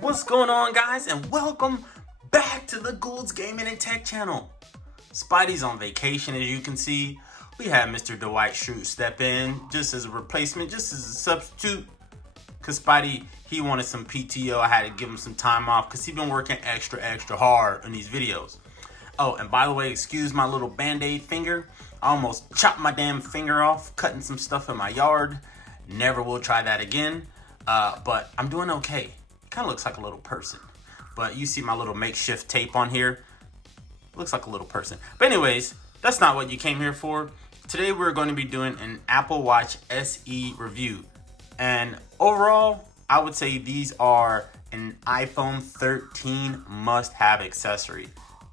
What's going on, guys, and welcome back to the GOULD'S Gaming and Tech channel. Spidey's on vacation, as you can see. We had Mr. Dwight Schrute step in just as a replacement, just as a substitute. Because Spidey, he wanted some PTO. I had to give him some time off because he's been working extra hard on these videos. Oh, and by the way, excuse my little band-aid finger. I almost chopped my damn finger off, cutting some stuff in my yard. Never will try that again. But I'm doing okay. Kind of looks like a little person, but you see my little makeshift tape on here, looks like a little person. But anyways, that's not what you came here for. Today we're going to be doing an Apple Watch SE review, and overall I would say these are an iPhone 13 must-have accessory.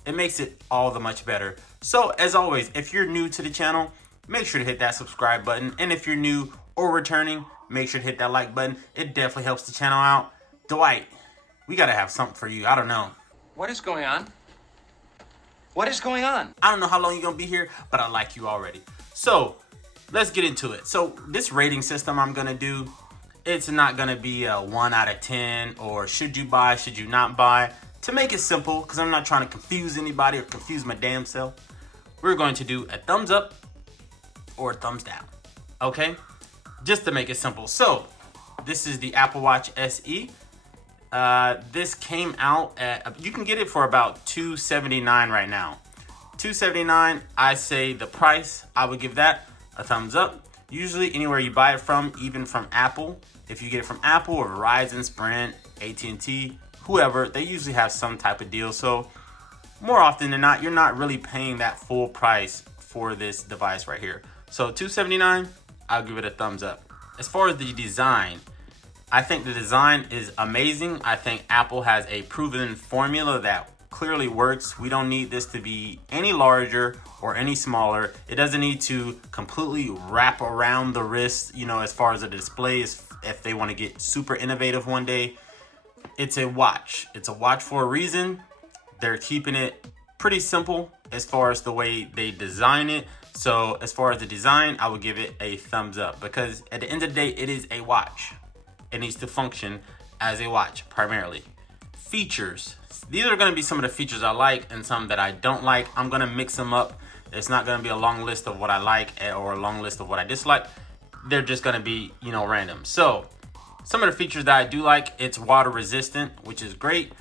It makes it all the much better. So as always, if you're new to the channel, make sure to hit that subscribe button, and if you're new or returning, make sure to hit that like button. It definitely helps the channel out. Dwight, we gotta have something for you. I don't know. What is going on? What is going on? I don't know how long you're gonna be here, but I like you already. So let's get into it. So this rating system I'm gonna do, it's not gonna be a 1 out of 10 or should you buy, should you not buy. To make it simple, because I'm not trying to confuse anybody or confuse my damn self, we're going to do a thumbs up or a thumbs down. Okay? Just to make it simple. So this is the Apple Watch SE. This came out at, you can get it for about $279 right now. $279, I say the price, I would give that a thumbs up. Usually anywhere you buy it from, even from Apple, if you get it from Apple or Verizon, Sprint, AT&T, whoever, they usually have some type of deal. So more often than not, you're not really paying that full price for this device right here. So $279, I'll give it a thumbs up. As far as the design, I think the design is amazing. I think Apple has a proven formula that clearly works. We don't need this to be any larger or any smaller. It doesn't need to completely wrap around the wrist, you know, as far as the display is, if they want to get super innovative one day. It's a watch. It's a watch for a reason. They're keeping it pretty simple as far as the way they design it. So as far as the design, I would give it a thumbs up because at the end of the day, it is a watch. It needs to function as a watch primarily. Features. These are going to be some of the features I like and some that I don't like. I'm going to mix them up. It's not going to be a long list of what I like or a long list of what I dislike. They're just going to be, you know, random. So some of the features that I do like, it's water resistant, which is great.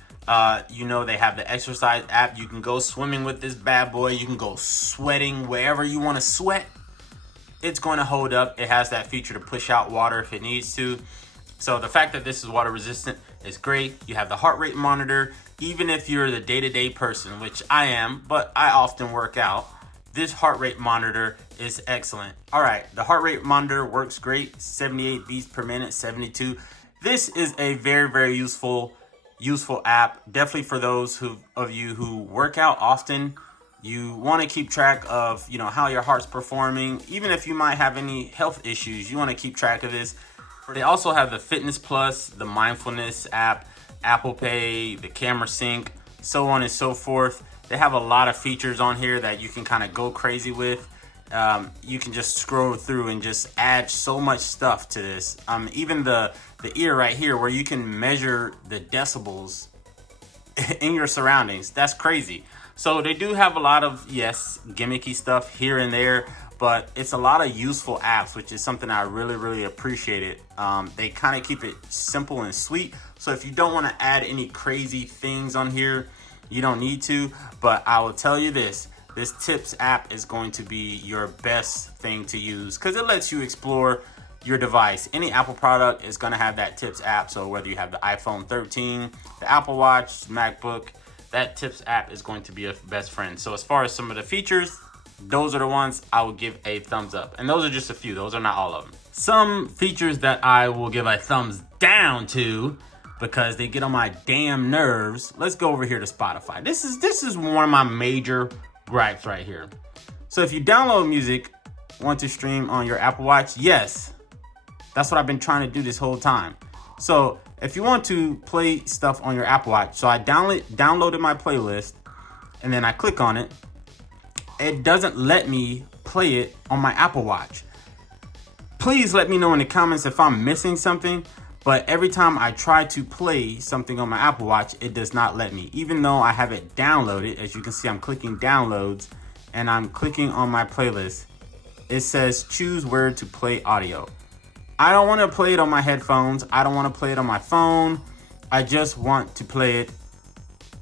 You know, they have the exercise app. You can go swimming with this bad boy. You can go sweating wherever you want to sweat. It's going to hold up. It has that feature to push out water if it needs to. So the fact that this is water resistant is great. You have the heart rate monitor. Even if you're the day-to-day person, which I am, but I often work out, this heart rate monitor is excellent. All right, the heart rate monitor works great. 78 beats per minute, 72. This is a very useful app. Definitely for those of you who work out often. You want to keep track of, you know, how your heart's performing. Even if you might have any health issues, you want to keep track of this. They also have the Fitness Plus, the Mindfulness app, Apple Pay, the camera sync, so on and so forth. They have a lot of features on here that you can kind of go crazy with. You can just scroll through and just add so much stuff to this. Even the ear right here where you can measure the decibels in your surroundings. That's crazy. So they do have a lot of, yes, gimmicky stuff here and there, but it's a lot of useful apps, which is something I really appreciated. They kind of keep it simple and sweet. So if you don't want to add any crazy things on here, you don't need to. But I will tell you this Tips app is going to be your best thing to use because it lets you explore your device. Any Apple product is going to have that Tips app. So whether you have the iPhone 13, the Apple Watch, MacBook, that Tips app is going to be your best friend. So as far as some of the features, those are the ones I will give a thumbs up. And those are just a few. Those are not all of them. Some features that I will give a thumbs down to because they get on my damn nerves. Let's go over here to Spotify. This is one of my major gripes right here. So if you download music, want to stream on your Apple Watch, yes, that's what I've been trying to do this whole time. So if you want to play stuff on your Apple Watch, so I downloaded my playlist and then I click on it. It doesn't let me play it on my Apple Watch. Please let me know in the comments if I'm missing something, But every time I try to play something on my Apple Watch, it does not let me. Even though I have it downloaded, as you can see, I'm clicking downloads and I'm clicking on my playlist. It says choose where to play audio. I don't want to play it on my headphones. I don't want to play it on my phone. I just want to play it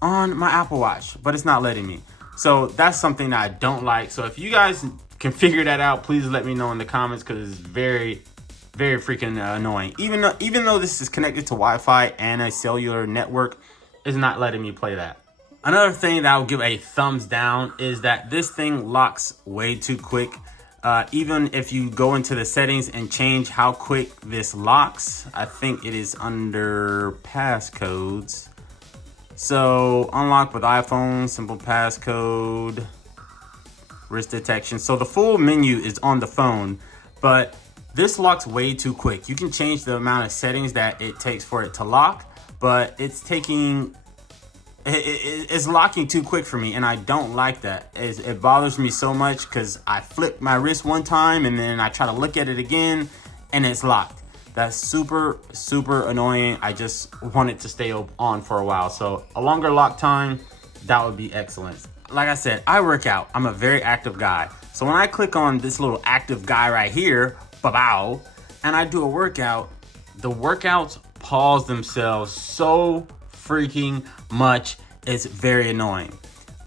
on my Apple Watch, but it's not letting me. So that's something that I don't like. So if you guys can figure that out, please let me know in the comments, because it's very, very freaking annoying. Even though this is connected to Wi-Fi and a cellular network, it's not letting me play that. Another thing that I will give a thumbs down is that this thing locks way too quick. Even if you go into the settings and change how quick this locks, I think it is under passcodes. So unlock with iPhone, simple passcode, wrist detection. So the full menu is on the phone, but this locks way too quick. You can change the amount of settings that it takes for it to lock, but it's locking too quick for me, and I don't like that. It bothers me so much because I flip my wrist one time and then I try to look at it again and it's locked. That's super, super annoying. I just want it to stay on for a while. So a longer lock time, that would be excellent. Like I said, I work out. I'm a very active guy. So when I click on this little active guy right here, ba-bow, and I do a workout, the workouts pause themselves so freaking much. It's very annoying.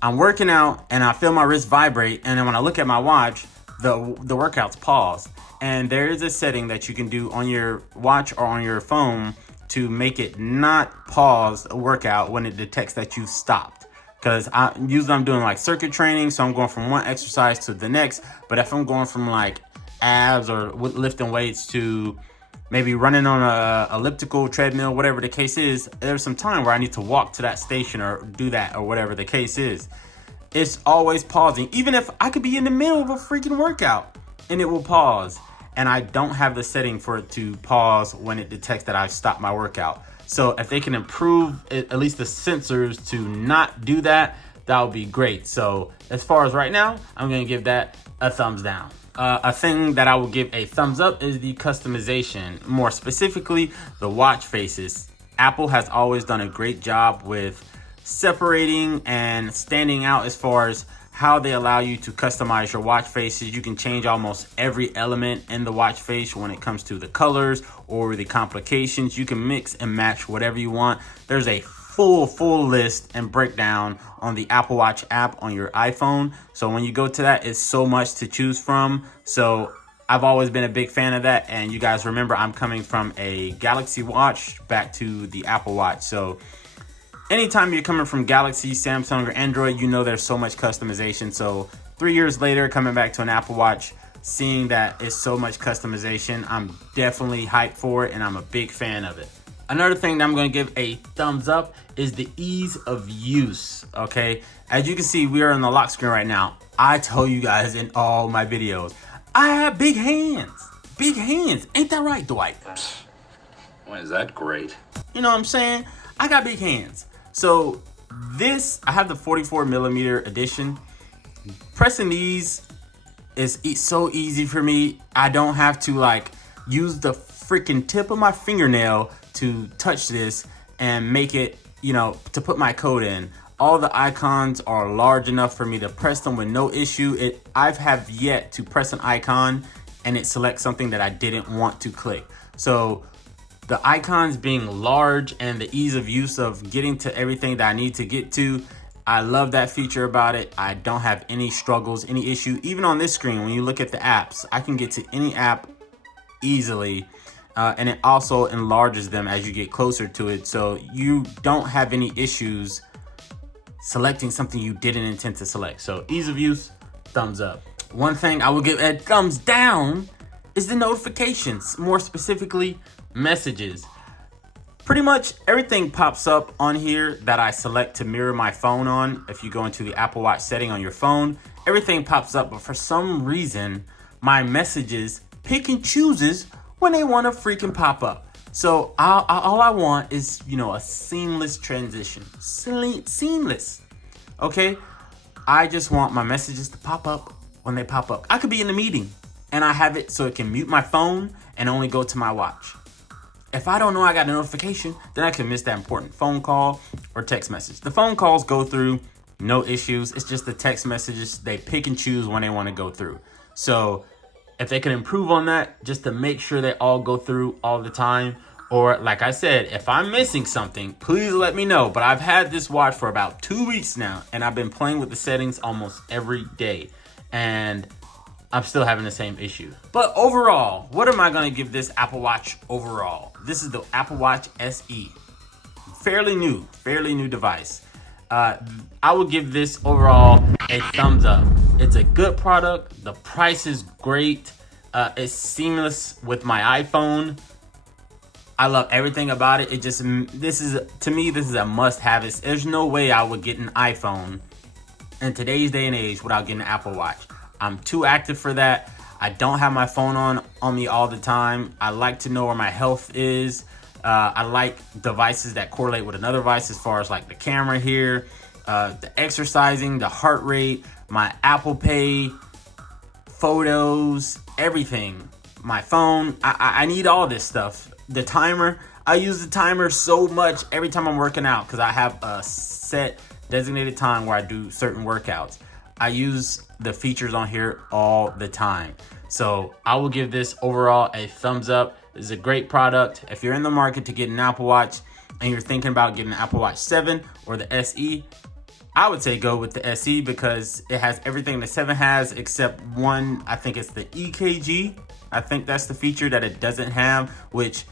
I'm working out and I feel my wrist vibrate, and then when I look at my watch, the workouts pause. And there is a setting that you can do on your watch or on your phone to make it not pause a workout when it detects that you've stopped. Because usually I'm doing like circuit training, so I'm going from one exercise to the next. But if I'm going from like abs or lifting weights to maybe running on a elliptical treadmill, whatever the case is, there's some time where I need to walk to that station or do that or whatever the case is. It's always pausing. Even if I could be in the middle of a freaking workout and it will pause. And I don't have the setting for it to pause when it detects that I've stopped my workout. So if they can improve at least the sensors to not do that, that would be great. So as far as right now, I'm gonna give that a thumbs down. A thing that I will give a thumbs up is the customization, more specifically the watch faces. Apple has always done a great job with separating and standing out as far as how they allow you to customize your watch faces. You can change almost every element in the watch face when it comes to the colors or the complications. You can mix and match whatever you want. There's a full list and breakdown on the Apple Watch app on your iPhone. So when you go to that, it's so much to choose from. So I've always been a big fan of that. And you guys remember, I'm coming from a Galaxy watch back to the Apple Watch. So anytime you're coming from Galaxy, Samsung, or Android, you know there's so much customization. So 3 years later, coming back to an Apple Watch, seeing that it's so much customization, I'm definitely hyped for it and I'm a big fan of it. Another thing that I'm going to give a thumbs up is the ease of use, okay? As you can see, we are on the lock screen right now. I tell you guys in all my videos, I have big hands. Big hands. Ain't that right, Dwight? Why is that great? You know what I'm saying? I got big hands. So this, I have the 44mm edition. Pressing these is so easy for me. I don't have to like use the freaking tip of my fingernail to touch this and make it, you know, to put my code in. All the icons are large enough for me to press them with no issue. I've have yet to press an icon and it selects something that I didn't want to click. So the icons being large and the ease of use of getting to everything that I need to get to, I love that feature about it. I don't have any struggles, any issue. Even on this screen, when you look at the apps, I can get to any app easily. And it also enlarges them as you get closer to it. So you don't have any issues selecting something you didn't intend to select. So ease of use, thumbs up. One thing I will give a thumbs down is the notifications, more specifically messages. Pretty much everything pops up on here that I select to mirror my phone on. If you go into the Apple Watch setting on your phone, everything pops up, but for some reason my messages pick and chooses when they want to freaking pop up. So all I want is, you know, a seamless transition. Seamless. Okay? I just want my messages to pop up when they pop up. I could be in a meeting and I have it so it can mute my phone and only go to my watch. if I don't know I got a notification, then I can miss that important phone call or text message. The phone calls go through, no issues. It's just the text messages, they pick and choose when they want to go through. So if they can improve on that, just to make sure they all go through all the time. Or like I said, if I'm missing something, please let me know. But I've had this watch for about 2 weeks now, and I've been playing with the settings almost every day, and I'm still having the same issue. But overall, what am I gonna give this Apple Watch overall? This is the Apple Watch SE. Fairly new device. I would give this overall a thumbs up. It's a good product. The price is great. It's seamless with my iPhone. I love everything about it. This is a must have. There's no way I would get an iPhone in today's day and age without getting an Apple Watch. I'm too active for that. I don't have my phone on me all the time. I like to know where my health is. I like devices that correlate with another device as far as like the camera here, the exercising, the heart rate, my Apple Pay, photos, everything. My phone, I need all this stuff. The timer, I use the timer so much every time I'm working out because I have a set designated time where I do certain workouts. I use the features on here all the time. So I will give this overall a thumbs up. This is a great product. If you're in the market to get an Apple Watch and you're thinking about getting an Apple Watch 7 or the SE, I would say go with the SE because it has everything the 7 has except one, I think it's the EKG. I think that's the feature that it doesn't have, which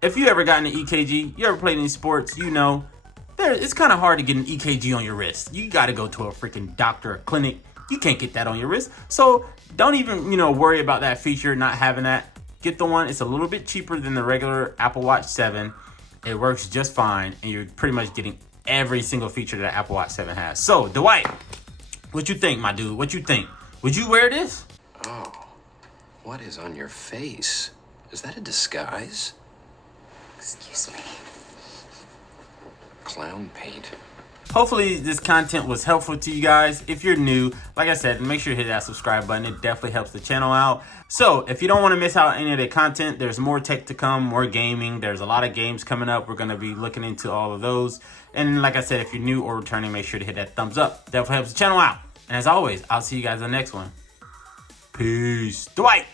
if you ever gotten an EKG, you ever played any sports, you know, it's kind of hard to get an EKG on your wrist. You got to go to a freaking doctor or clinic. You can't get that on your wrist. So don't even, worry about that feature, not having that. Get the one. It's a little bit cheaper than the regular Apple Watch 7. It works just fine, and you're pretty much getting every single feature that Apple Watch 7 has. So, Dwight, what you think, my dude? What you think? Would you wear this? Oh, what is on your face? Is that a disguise? Excuse me. Clown paint. Hopefully this content was helpful to you guys. If you're new, like I said, make sure you hit that subscribe button. It definitely helps the channel out. So if you don't want to miss out on any of the content, there's more tech to come, more gaming. There's a lot of games coming up. We're going to be looking into all of those. And like I said, if you're new or returning, make sure to hit that thumbs up. Definitely helps the channel out. And as always, I'll see you guys in the next one. Peace. Dwight.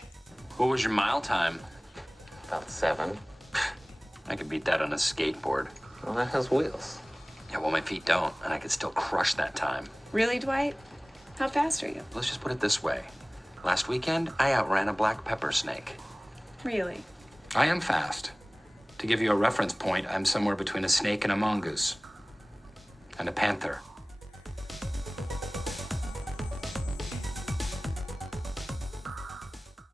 What was your mile time? About 7. I could beat that on a skateboard. Well, that has wheels. Yeah, well, my feet don't, and I could still crush that time. Really, Dwight? How fast are you? Let's just put it this way. Last weekend, I outran a black pepper snake. Really? I am fast. To give you a reference point, I'm somewhere between a snake and a mongoose. And a panther.